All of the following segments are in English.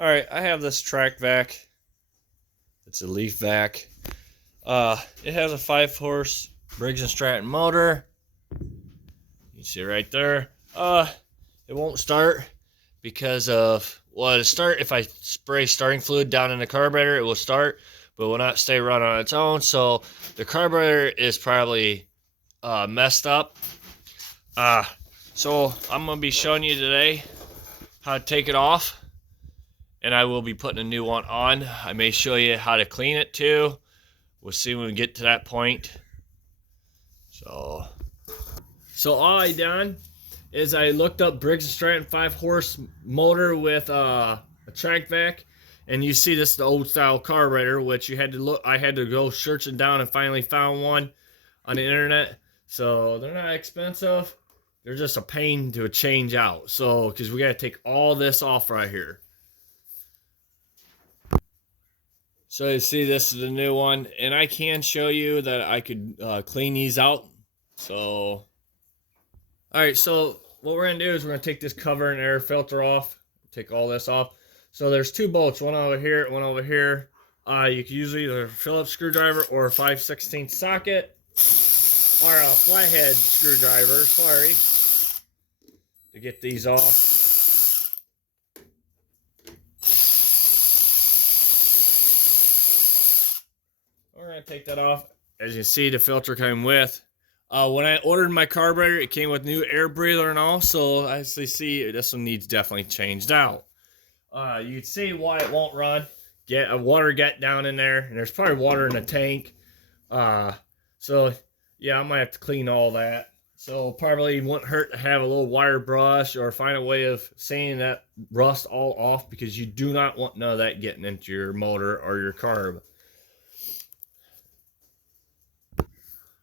All right, I have this Trac vac. It's a leaf vac. It has a 5-horse Briggs Stratton motor. You can see right there. It won't start because of, well, to start, if I spray starting fluid down in the carburetor, it will start, but will not stay run on its own. So the carburetor is probably messed up. So I'm gonna be showing you today how to take it off, and I will be putting a new one on. I may show you how to clean it too. We'll see when we get to that point. So all I done is I looked up Briggs Stratton 5-horse motor with a Trac vac, and you see this is the old style carburetor, which you had to look. I had to go searching down and finally found one on the internet. So they're not expensive. They're just a pain to change out. So because we got to take all this off right here. So you see this is the new one, and I can show you that I could clean these out. So, all right, so what we're gonna do is we're gonna take this cover and air filter off, take all this off. So there's two bolts, one over here, one over here. You can use either a Phillips screwdriver or a 5/16 socket, or a flathead screwdriver, sorry, to get these off. We're gonna take that off. As you see, the filter came with. When I ordered my carburetor, it came with new air breather and all. So as you see, this one needs definitely changed out. You can see why it won't run. Get a water get down in there, and there's probably water in the tank. So yeah, I might have to clean all that. So probably wouldn't hurt to have a little wire brush or find a way of sanding that rust all off, because you do not want none of that getting into your motor or your carb.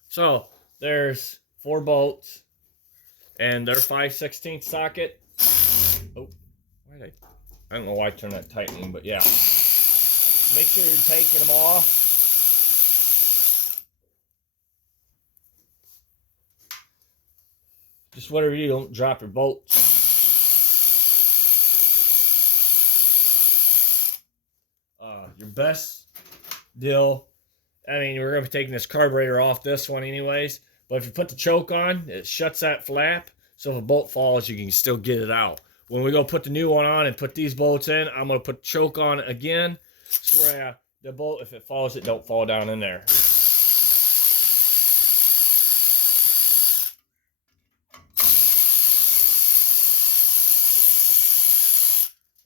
So there's 4 bolts, and they're 5/16 socket. Oh, I don't know why I turned that tightening, but yeah. Make sure you're taking them off. Just whatever you do, don't drop your bolts. Your best deal, I mean, we're going to be taking this carburetor off this one anyways, but if you put the choke on, it shuts that flap, so if a bolt falls, you can still get it out. When we go put the new one on and put these bolts in, I'm going to put the choke on again, so the bolt, if it falls, it don't fall down in there.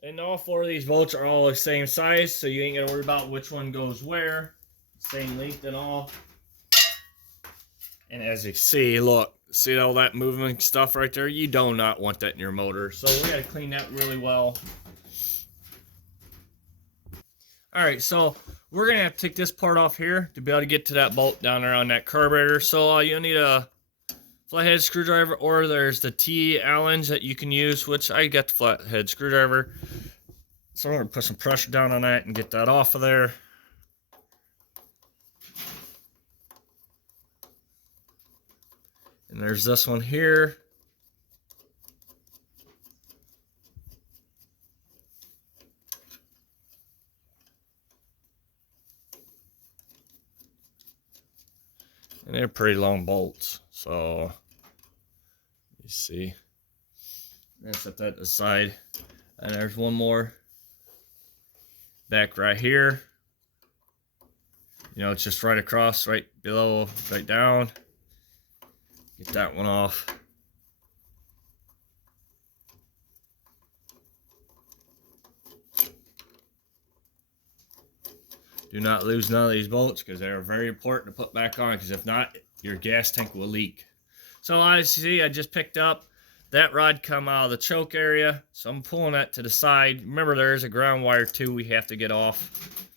And all 4 of these bolts are all the same size, so you ain't got to worry about which one goes where. Same length and all. And as you see, look, see all that movement stuff right there? You do not want that in your motor. So we got to clean that really well. Alright, so we're going to have to take this part off here to be able to get to that bolt down there on that carburetor. So you'll need a flathead screwdriver, or there's the T Allen's that you can use, which I got the flathead screwdriver. So I'm going to put some pressure down on that and get that off of there. And there's this one here. And they're pretty long bolts. So, you see. Let's set that aside. And there's one more back right here. You know, it's just right across, right below, right down. Get that one off. Do not lose none of these bolts, because they are very important to put back on, because if not, your gas tank will leak. So as you see, I just picked up that rod come out of the choke area, so I'm pulling that to the side. Remember, there is a ground wire too we have to get off.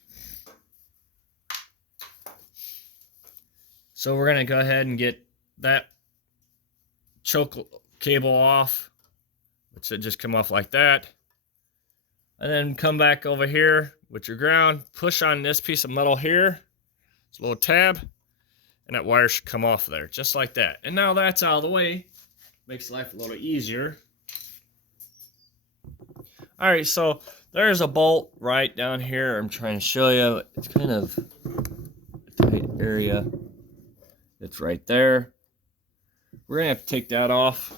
So we're going to go ahead and get that choke cable off, which should just come off like that. And then come back over here with your ground, push on this piece of metal here. It's a little tab, and that wire should come off there, just like that. And now that's out of the way. Makes life a little easier. All right, so there's a bolt right down here. I'm trying to show you. It's kind of a tight area. It's right there. We're gonna have to take that off.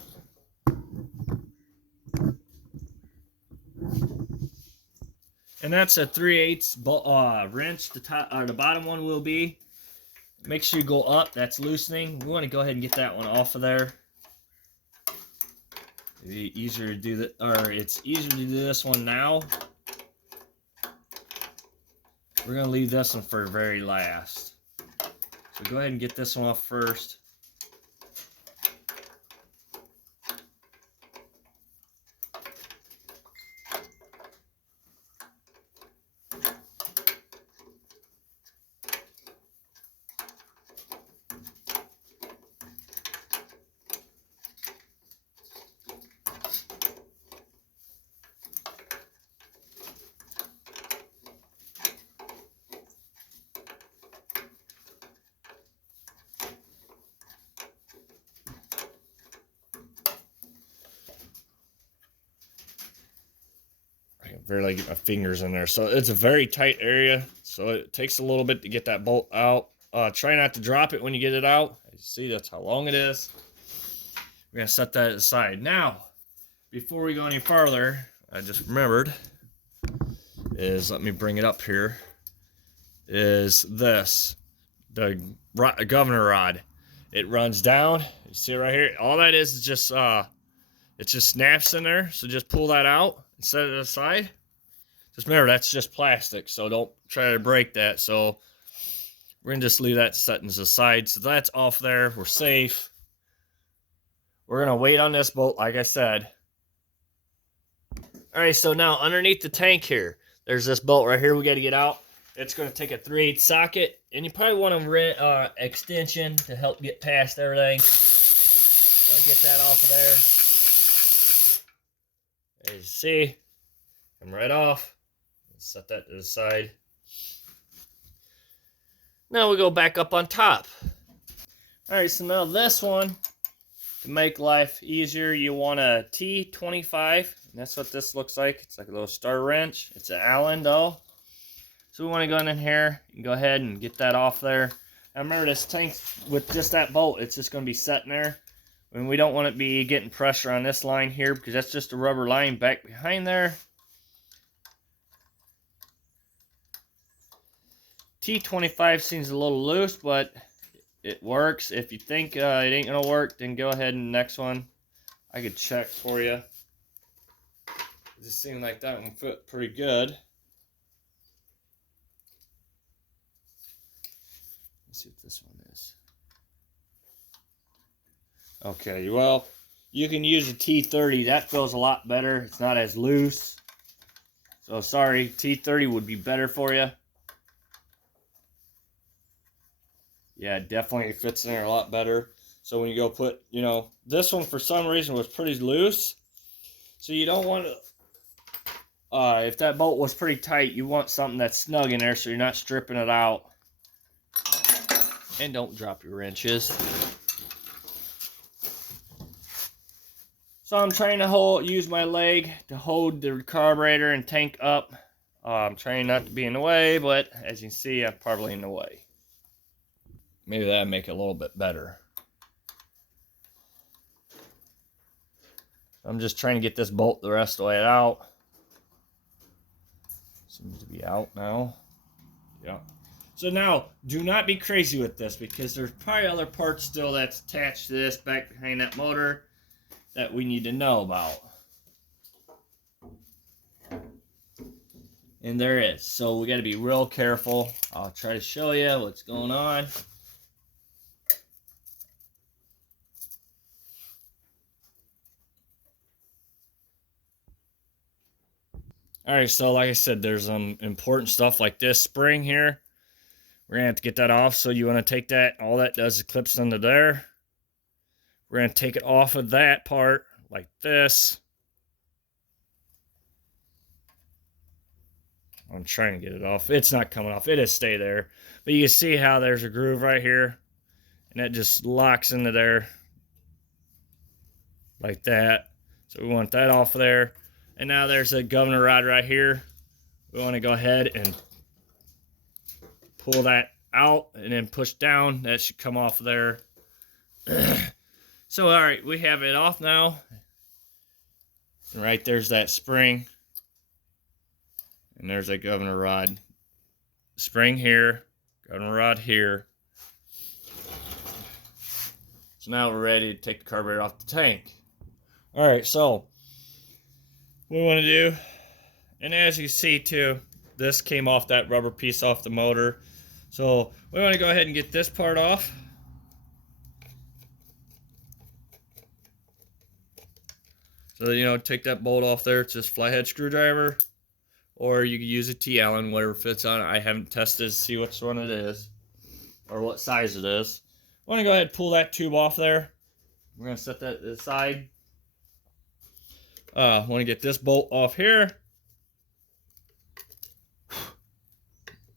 And that's a 3/8 wrench. The bottom one will be. Make sure you go up. That's loosening. We want to go ahead and get that one off of there. It's easier to do this one now. We're gonna leave this one for very last. So go ahead and get this one off first. Barely get my fingers in there, so it's a very tight area, so it takes a little bit to get that bolt out. Try not to drop it when you get it out. As you see, that's how long it is. We're gonna set that aside. Now, before we go any farther, I just remembered let me bring it up here, is this, the governor rod. It runs down, you see it right here. All that is just, it just snaps in there, so just pull that out and set it aside. Just remember, that's just plastic, so don't try to break that. So we're going to just leave that set aside. So that's off there. We're safe. We're going to wait on this bolt, like I said. All right, so now underneath the tank here, there's this bolt right here we got to get out. It's going to take a 3/8 socket, and you probably want a extension to help get past everything. Going to get that off of there. As you see, come right off. Set that to the side. Now we go back up on top. Alright, so now this one, to make life easier, you want a T25. And that's what this looks like. It's like a little star wrench. It's an Allen though. So we want to go in here and go ahead and get that off there. Now remember, this tank with just that bolt, it's just going to be sitting there. And we don't want it to be getting pressure on this line here, because that's just a rubber line back behind there. T25 seems a little loose, but it works. If you think it ain't gonna work, then go ahead and next one. I could check for you. It just seemed like that one fit pretty good. Let's see what this one is. Okay, well, you can use a T30. That feels a lot better. It's not as loose. So sorry, T30 would be better for you. Yeah, it definitely fits in there a lot better. So when you go put, this one for some reason was pretty loose. So you don't want to, if that bolt was pretty tight, you want something that's snug in there so you're not stripping it out. And don't drop your wrenches. So I'm trying to use my leg to hold the carburetor and tank up. I'm trying not to be in the way, but as you can see, I'm probably in the way. Maybe that'd make it a little bit better. I'm just trying to get this bolt the rest of the way out. Seems to be out now. Yeah. So now, do not be crazy with this, because there's probably other parts still that's attached to this back behind that motor that we need to know about. And there is. So we got to be real careful. I'll try to show you what's going on. Alright, so like I said, there's some important stuff like this spring here. We're going to have to get that off. So you want to take that, all that does is clips into there. We're going to take it off of that part like this. I'm trying to get it off. It's not coming off. It'll stay there. But you can see how there's a groove right here. And that just locks into there. Like that. So we want that off of there. And now there's a governor rod right here. we want to go ahead and pull that out and then push down. That should come off there. So, all right, we have it off now. And right there's that spring. And there's that governor rod. Spring here, governor rod here. So now we're ready to take the carburetor off the tank. All right, so what we want to do, and as you see too, this came off that rubber piece off the motor. So we want to go ahead and get this part off. So, you know, take that bolt off there. It's just flathead screwdriver. Or you can use a T-Allen, whatever fits on it. I haven't tested to see which one it is. Or what size it is. I want to go ahead and pull that tube off there. We're going to set that aside. I want to get this bolt off here.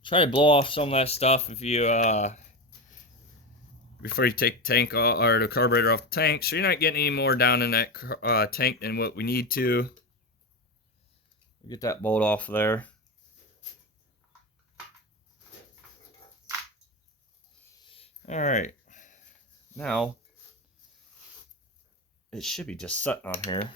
Try to blow off some of that stuff if you before you take the tank off, or the carburetor off the tank, so you're not getting any more down in that tank than what we need to. Get that bolt off there. All right, now it should be just sitting on here.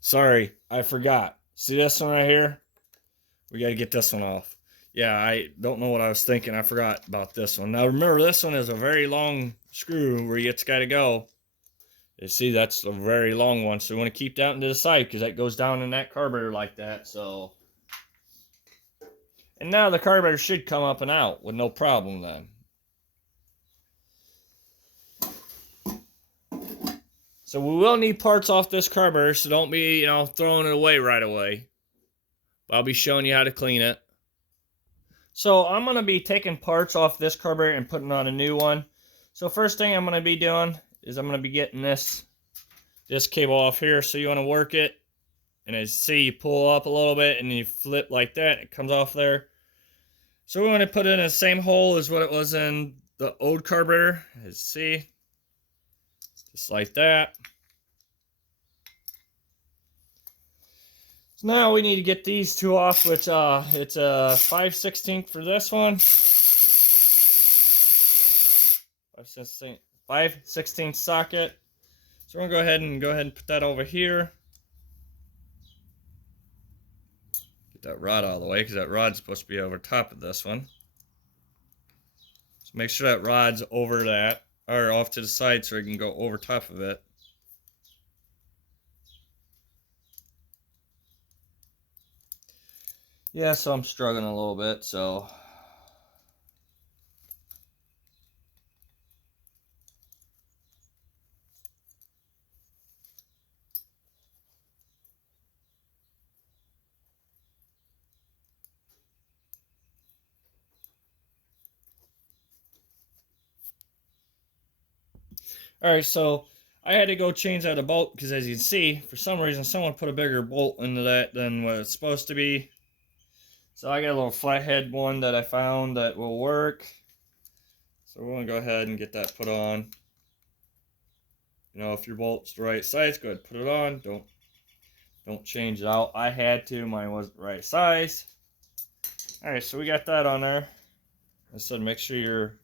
Sorry, I forgot. See this one right here? We got to get this one off. Yeah, I don't know what I was thinking. I forgot about this one. Now remember, this one is a very long screw where it's got to go. You see, that's a very long one. So we want to keep that to the side because that goes down in that carburetor like that. So, and now the carburetor should come up and out with no problem then. So we will need parts off this carburetor, so don't be, you know, throwing it away right away. I'll be showing you how to clean it. So I'm going to be taking parts off this carburetor and putting on a new one. So first thing I'm going to be doing is I'm going to be getting this cable off here. So you want to work it, and as you see, you pull up a little bit and you flip like that. It comes off there. So we want to put it in the same hole as what it was in the old carburetor. As you see, just like that. So now we need to get these two off, which it's a 5/16 for this one. 5/16 socket. So we're gonna go ahead and put that over here. Get that rod out of the way because that rod's supposed to be over top of this one. So make sure that rod's over that, or off to the side so it can go over top of it. Yeah, so I'm struggling a little bit, so. Alright, so I had to go change out a bolt because as you can see, for some reason someone put a bigger bolt into that than what it's supposed to be. So I got a little flathead one that I found that will work. So we're going to go ahead and get that put on. You know, if your bolt's the right size, go ahead and put it on. Don't change it out. I had to. Mine wasn't the right size. Alright, so we got that on there. I said make sure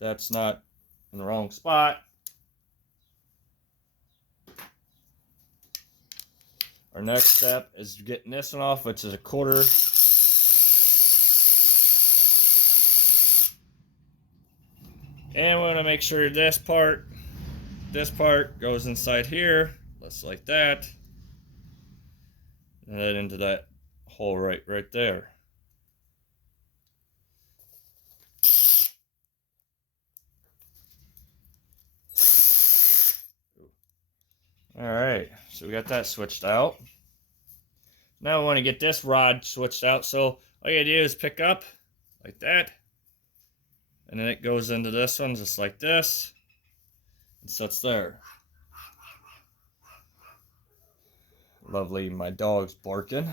that's not in the wrong spot. Our next step is getting this one off, which is a 1/4. And we're going to make sure this part goes inside here, just like that. And then into that hole right there. Alright, so we got that switched out. Now we want to get this rod switched out. So all you gotta do is pick up like that. And then it goes into this one just like this. And sits there. Lovely, my dog's barking.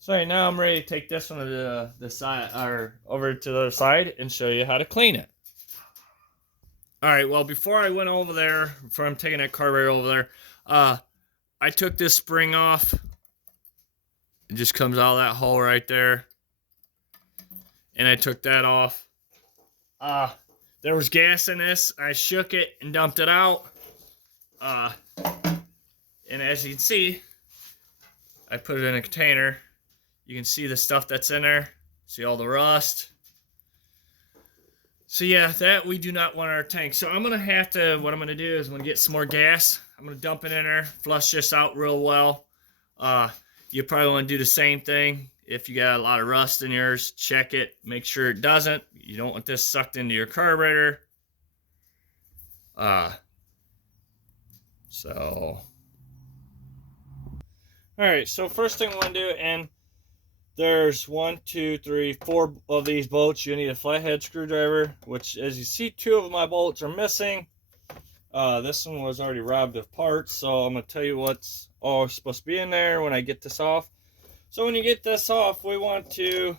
So right now I'm ready to take this one to the side, or over to the other side, and show you how to clean it. All right, well, before I went over there, before I'm taking that carburetor over there, I took this spring off. It just comes out of that hole right there. And I took that off. There was gas in this. I shook it and dumped it out. And as you can see, I put it in a container. You can see the stuff that's in there. See all the rust. So yeah, that we do not want in our tank. So I'm gonna have to, what I'm gonna do is I'm gonna get some more gas. I'm gonna dump it in there, flush this out real well. You probably wanna do the same thing. If you got a lot of rust in yours, check it, make sure it doesn't. You don't want this sucked into your carburetor. Alright, so first thing we wanna do, and there's 1, 2, 3, 4 of these bolts. You need a flathead screwdriver, which, as you see, 2 of my bolts are missing. This one was already robbed of parts, so I'm going to tell you what's all supposed to be in there when I get this off. So when you get this off, we want to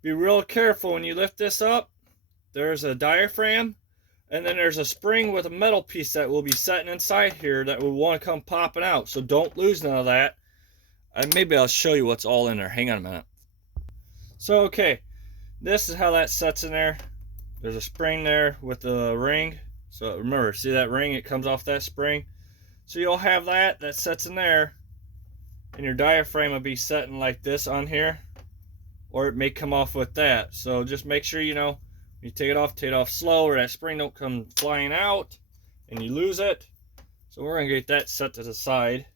be real careful. When you lift this up, there's a diaphragm, and then there's a spring with a metal piece that will be sitting inside here that will want to come popping out. So don't lose none of that. Maybe I'll show you what's all in there. Hang on a minute. So, okay, this is how that sets in there. There's a spring there with the ring. So remember, see that ring? It comes off that spring. So you'll have that sets in there, and your diaphragm will be setting like this on here, or it may come off with that. So just make sure, you know, you take it off slow, or that spring don't come flying out and you lose it. So we're gonna get that set to the side.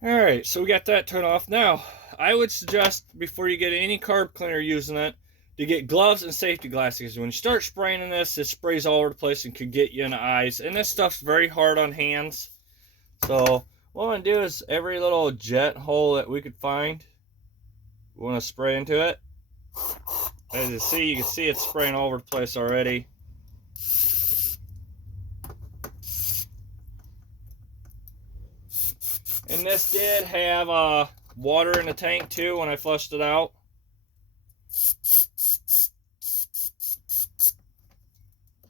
Alright, so we got that turned off. Now, I would suggest, before you get any carb cleaner using it, to get gloves and safety glasses. When you start spraying in this, it sprays all over the place and could get you in the eyes. And this stuff's very hard on hands. So, what I'm going to do is every little jet hole that we could find, we want to spray into it. As you can see it's spraying all over the place already. And this did have water in the tank too when I flushed it out.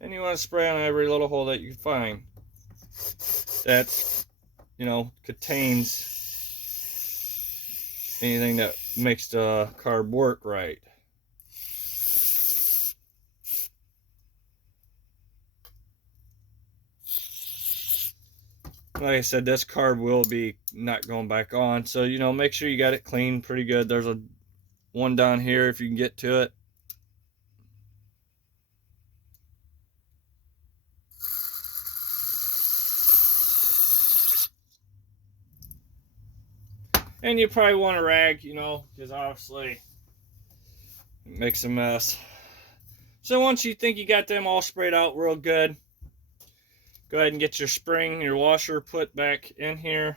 And you want to spray on every little hole that you can find that, you know, contains anything that makes the carb work right. Like I said, this carb will be not going back on, so, you know, make sure you got it clean pretty good. There's one down here if you can get to it. And you probably want a rag, you know, because obviously it makes a mess. So once you think you got them all sprayed out real good, go ahead and get your spring, your washer put back in here.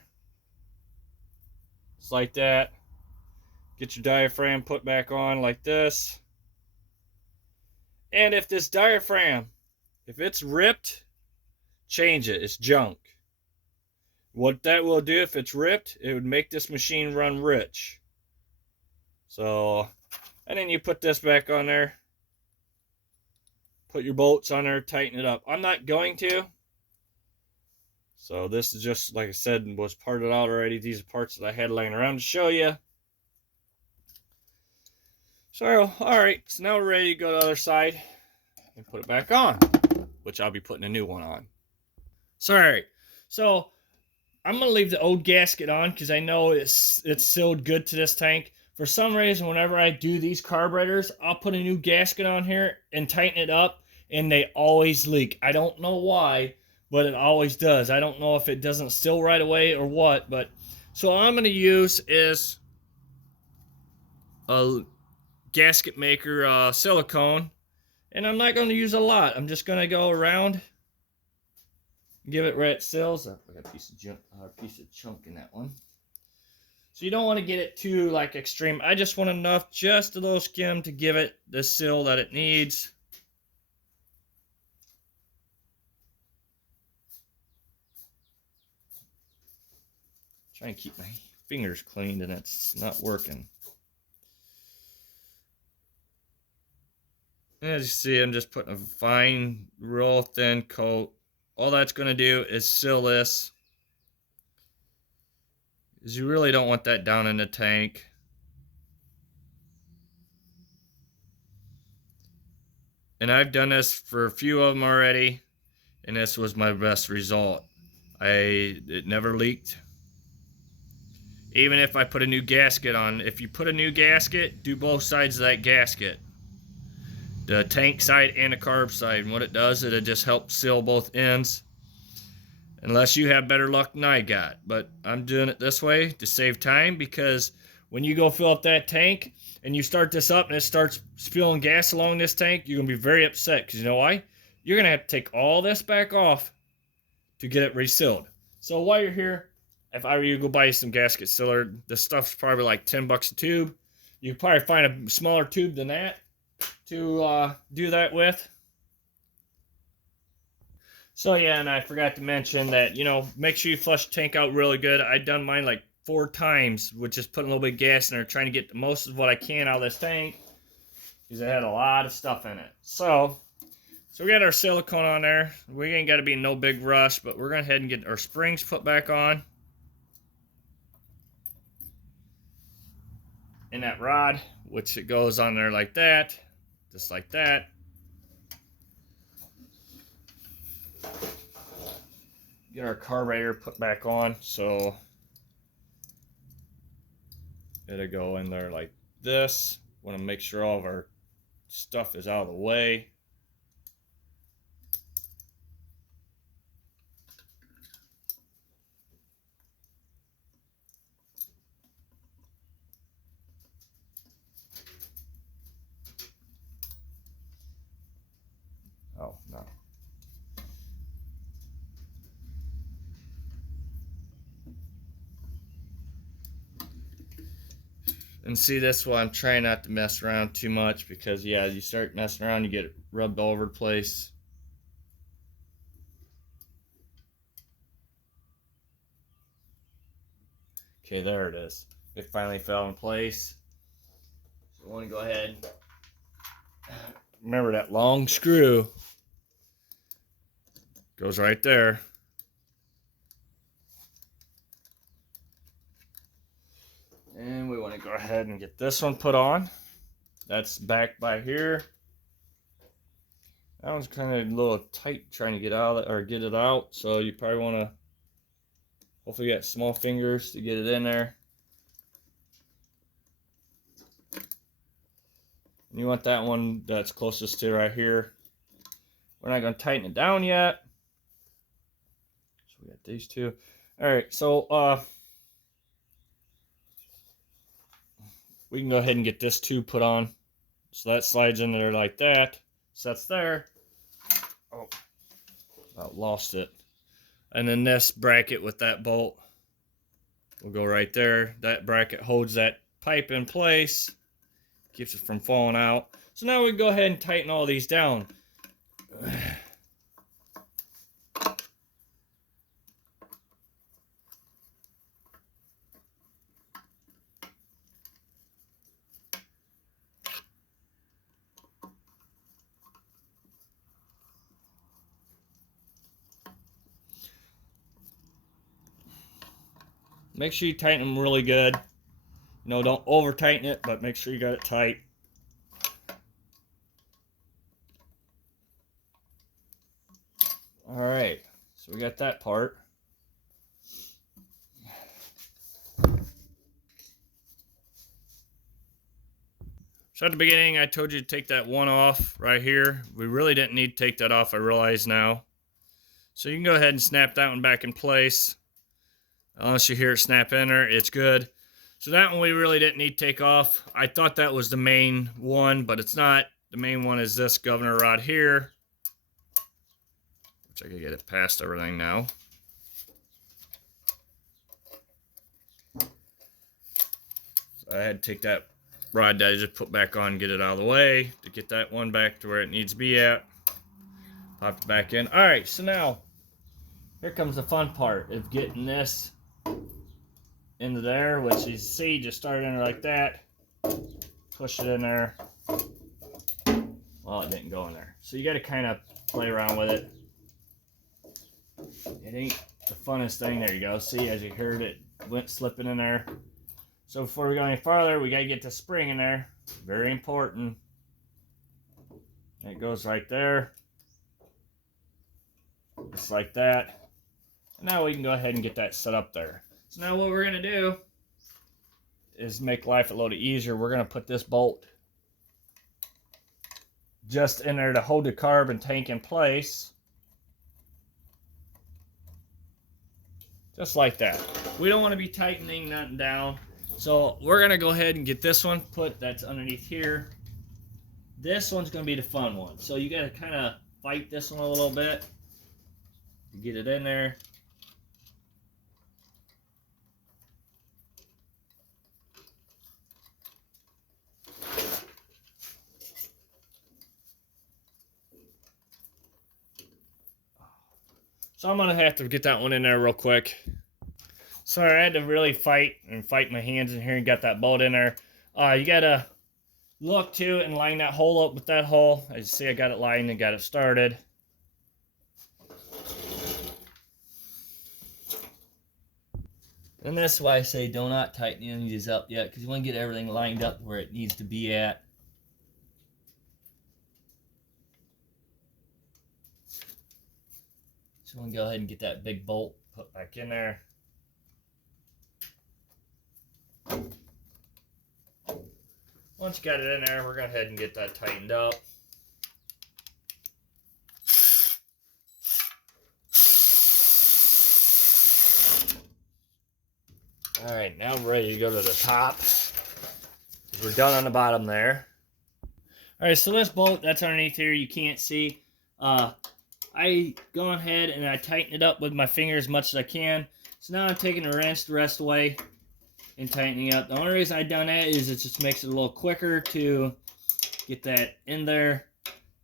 Just like that. Get your diaphragm put back on like this. And if this diaphragm, if it's ripped, change it. It's junk. What that will do, if it's ripped, it would make this machine run rich. So, and then you put this back on there. Put your bolts on there, tighten it up. I'm not going to. So this is just, like I said, was parted out already. These are parts that I had laying around to show you. So, alright, so now we're ready to go to the other side and put it back on, which I'll be putting a new one on. Sorry, so I'm going to leave the old gasket on because I know it's sealed good to this tank. For some reason, whenever I do these carburetors, I'll put a new gasket on here and tighten it up, and they always leak. I don't know why, but it always does. I don't know if it doesn't seal right away or what, but so all I'm going to use is a gasket maker silicone, and I'm not going to use a lot. I'm just going to go around, give it where it seals. I got a piece of chunk in that one. So you don't want to get it too like extreme. I just want enough, just a little skim to give it the seal that it needs. Trying to keep my fingers clean and it's not working. As you see, I'm just putting a fine, real thin coat. All that's going to do is seal this, because you really don't want that down in the tank. And I've done this for a few of them already, and this was my best result. It never leaked. Even if I put a new gasket on, if you put a new gasket, do both sides of that gasket. The tank side and the carb side. And what it does, it'll just help seal both ends. Unless you have better luck than I got. But I'm doing it this way to save time, because when you go fill up that tank and you start this up and it starts spilling gas along this tank, you're going to be very upset. Because you know why? You're going to have to take all this back off to get it resealed. So while you're here, if I were you, go buy you some gasket sealer. This stuff's probably like $10 a tube. You can probably find a smaller tube than that to do that with. So yeah, and I forgot to mention that, you know, make sure you flush the tank out really good. I've done mine like 4 times with just putting a little bit of gas in there, trying to get the most of what I can out of this tank, because it had a lot of stuff in it. So we got our silicone on there. We ain't got to be in no big rush, but we're going to head and get our springs put back on. And that rod, which it goes on there like that, just like that. Get our carburetor put back on, so it'll go in there like this. Want to make sure all of our stuff is out of the way. Oh, no. And see, that's why I'm trying not to mess around too much, because yeah, you start messing around, you get it rubbed all over the place. Okay, there it is. It finally fell in place. So I want to go ahead. Remember that long screw goes right there. And we want to go ahead and get this one put on. That's back by here. That one's kind of a little tight trying to get out or get it out, so you probably want to hopefully get small fingers to get it in there. And you want that one that's closest to right here. We're not going to tighten it down yet. So we got these two. All right, so we can go ahead and get this tube put on. So that slides in there like that. Sets there. Oh, I lost it. And then this bracket with that bolt will go right there. That bracket holds that pipe in place. Keeps it from falling out. So now we can go ahead and tighten all these down. Make sure you tighten them really good. You know, don't over tighten it, but make sure you got it tight. All right, so we got that part. So at the beginning, I told you to take that one off right here. We really didn't need to take that off, I realize now. So you can go ahead and snap that one back in place. Unless you hear it snap in there, it's good. So that one we really didn't need to take off. I thought that was the main one, but it's not. The main one is this governor rod here. Which I can get it past everything now. So I had to take that rod that I just put back on and get it out of the way to get that one back to where it needs to be at. Pop it back in. Alright, so now here comes the fun part of getting this into there, which you see just started in there like that. Push it in there. Well, it didn't go in there. So you got to kind of play around with it. It ain't the funnest thing. There you go. See, as you heard, it went slipping in there. So before we go any farther, we got to get the spring in there. Very important. It goes right there. Just like that. And now we can go ahead and get that set up there. So now what we're going to do is make life a little easier. We're going to put this bolt just in there to hold the carb and tank in place. Just like that. We don't want to be tightening nothing down. So we're going to go ahead and get this one put, that's underneath here. This one's going to be the fun one. So you got to kind of fight this one a little bit to get it in there. So I'm going to have to get that one in there real quick. Sorry, I had to really fight my hands in here and got that bolt in there. You got to look to and line that hole up with that hole. As you see, I got it lined and got it started. And that's why I say do not tighten any of these up yet, because you want to get everything lined up where it needs to be at. So I'm going to go ahead and get that big bolt put back in there. Once you got it in there, we're going to go ahead and get that tightened up. Alright, now we're ready to go to the top. We're done on the bottom there. Alright, so this bolt that's underneath here, you can't see. I go ahead and I tighten it up with my finger as much as I can. So now I'm taking a wrench the rest of the way and tightening it up. The only reason I've done that is it just makes it a little quicker to get that in there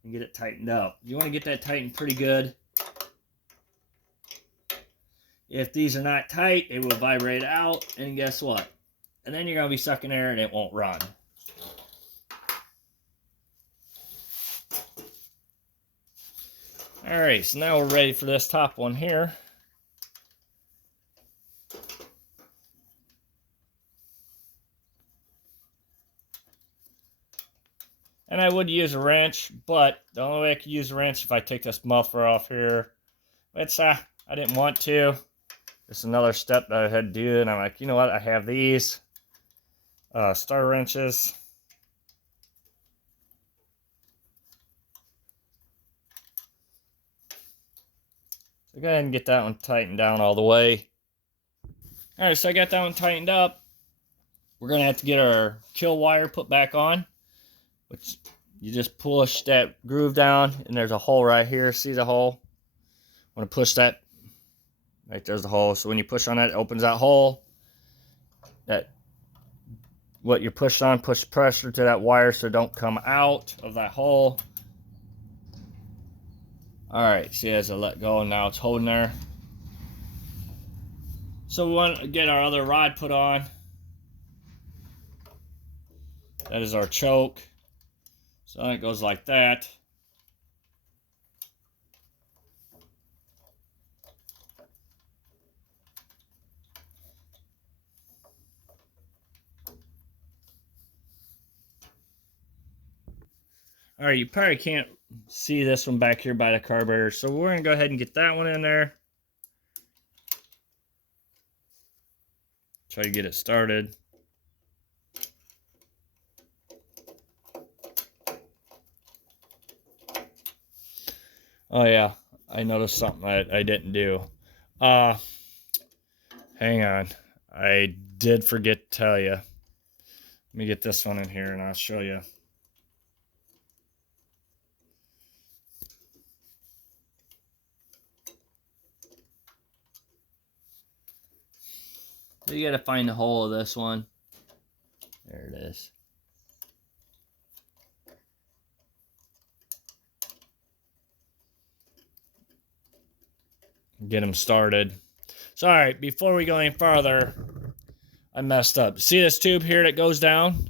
and get it tightened up. You want to get that tightened pretty good. If these are not tight, it will vibrate out, and guess what? And then you're going to be sucking air and it won't run. Alright, so now we're ready for this top one here. And I would use a wrench, but the only way I could use a wrench if I take this muffler off here. It's I didn't want to. It's another step that I had to do, and I'm like, you know what? I have these star wrenches. So go ahead and get that one tightened down all the way. Alright, so I got that one tightened up. We're going to have to get our kill wire put back on, which you just push that groove down, and there's a hole right here. See the hole? I want to push that. Right there's the hole. So when you push on that, it opens that hole. That what you push on, push pressure to that wire so it don't come out of that hole. Alright, see as I let go, and now it's holding there. So we want to get our other rod put on. That is our choke. So it goes like that. Alright, you probably can't see this one back here by the carburetor, so we're going to go ahead and get that one in there. Try to get it started. Oh yeah, I noticed something I didn't do. Hang on. I did forget to tell you. Let me get this one in here and I'll show you. So you gotta find the hole of this one. There it is. Get them started. So alright, before we go any farther, I messed up. See this tube here that goes down?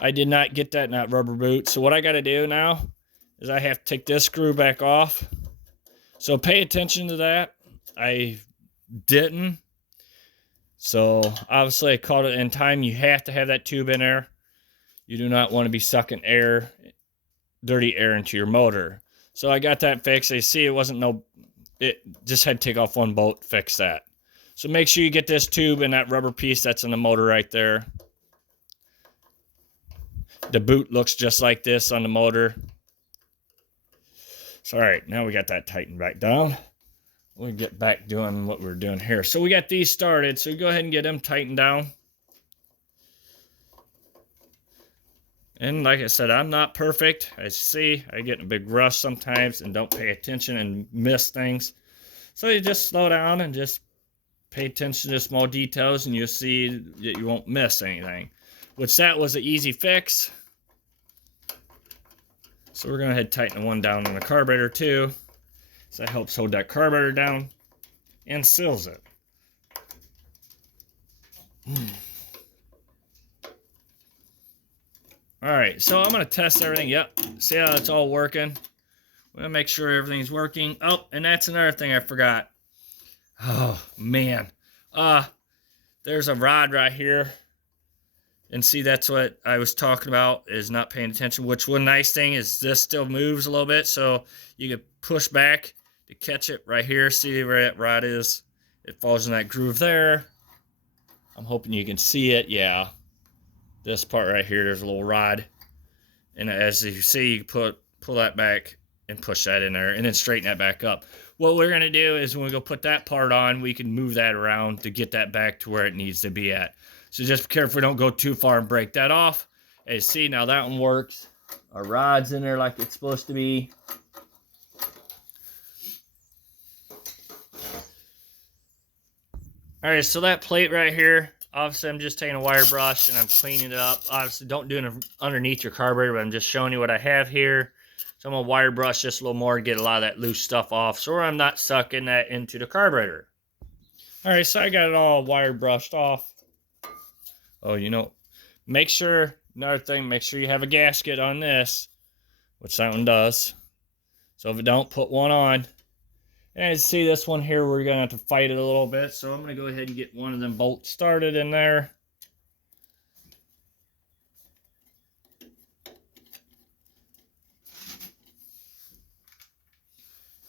I did not get that in that rubber boot. So what I got to do now is I have to take this screw back off. So pay attention to that. I didn't. So obviously I caught it in time. You have to have that tube in there. You do not want to be sucking air, dirty air into your motor. So I got that fixed. I see it just had to take off one bolt, fix that. So make sure you get this tube and that rubber piece that's in the motor right there. The boot looks just like this on the motor. So all right, now we got that tightened back down. We'll get back doing what we're doing here. So we got these started. So go ahead and get them tightened down. And like I said, I'm not perfect. I see I get a big rush sometimes and don't pay attention and miss things. So you just slow down and just pay attention to small details and you'll see that you won't miss anything. Which that was an easy fix. So we're going to head tighten the one down on the carburetor too. So that helps hold that carburetor down and seals it. Alright, so I'm going to test everything. Yep, see how it's all working. We're going to make sure everything's working. Oh, and that's another thing I forgot. Oh, man. There's a rod right here. And see, that's what I was talking about, is not paying attention. Which one nice thing is this still moves a little bit, so you can push back to catch it right here. See where that rod is? It falls in that groove there. I'm hoping you can see it. Yeah. This part right here, there's a little rod. And as you see, you pull that back and push that in there and then straighten that back up. What we're going to do is when we go put that part on, we can move that around to get that back to where it needs to be at. So just be careful we don't go too far and break that off. As you see, now that one works. Our rod's in there like it's supposed to be. Alright, so that plate right here, obviously I'm just taking a wire brush and I'm cleaning it up. Obviously don't do it underneath your carburetor, but I'm just showing you what I have here. So I'm going to wire brush just a little more to get a lot of that loose stuff off so I'm not sucking that into the carburetor. Alright, so I got it all wire brushed off. Oh, make sure, another thing, make sure you have a gasket on this, which that one does. So if it don't, put one on. And as you see this one here, we're going to have to fight it a little bit. So I'm going to go ahead and get one of them bolts started in there.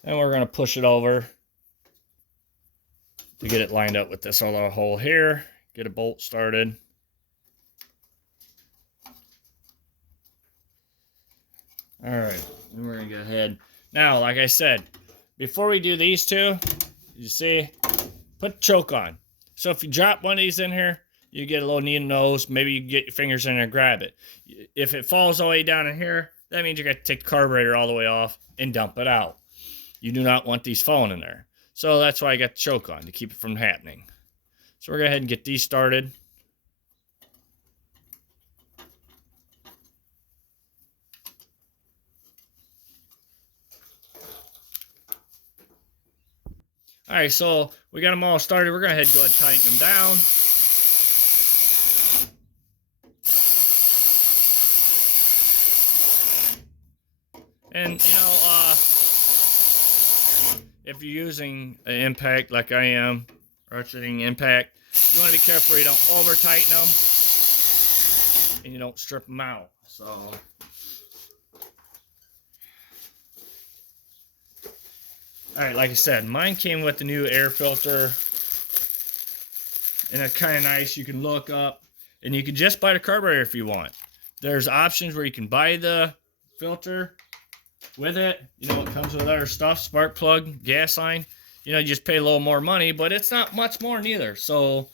And we're going to push it over to get it lined up with this other hole here. Get a bolt started. Alright, and we're going to go ahead. Now, like I said, before we do these two, you see, put the choke on. So if you drop one of these in here, you get a little needle nose. Maybe you can get your fingers in there and grab it. If it falls all the way down in here, that means you got to take the carburetor all the way off and dump it out. You do not want these falling in there. So that's why I got the choke on, to keep it from happening. So we're going to go ahead and get these started. Alright, so we got them all started. We're going to go ahead and tighten them down. And, if you're using an impact like I am, rotating impact, you want to be careful you don't over tighten them and you don't strip them out. So alright, like I said, mine came with the new air filter. And it's kind of nice. You can look up and you can just buy the carburetor if you want. There's options where you can buy the filter with it. It comes with other stuff, spark plug, gas line. You just pay a little more money, but it's not much more neither. So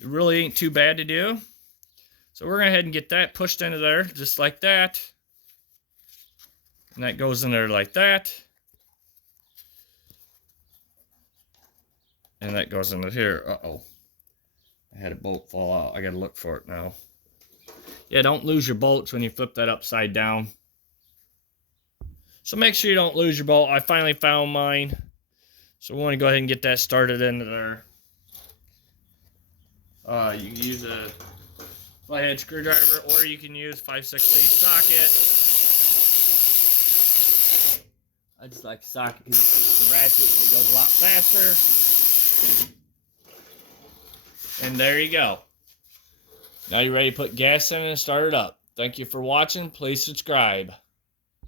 it really ain't too bad to do. So we're going to go ahead and get that pushed into there just like that. And that goes in there like that. And that goes into here. Uh-oh. I had a bolt fall out. I got to look for it now. Yeah, don't lose your bolts when you flip that upside down. So make sure you don't lose your bolt. I finally found mine. So we want to go ahead and get that started into there. You can use a flathead screwdriver, or you can use 5/16 socket. I just like the socket because the ratchet, it goes a lot faster. And there you go. Now you're ready to put gas in and start it up. Thank you for watching. Please subscribe.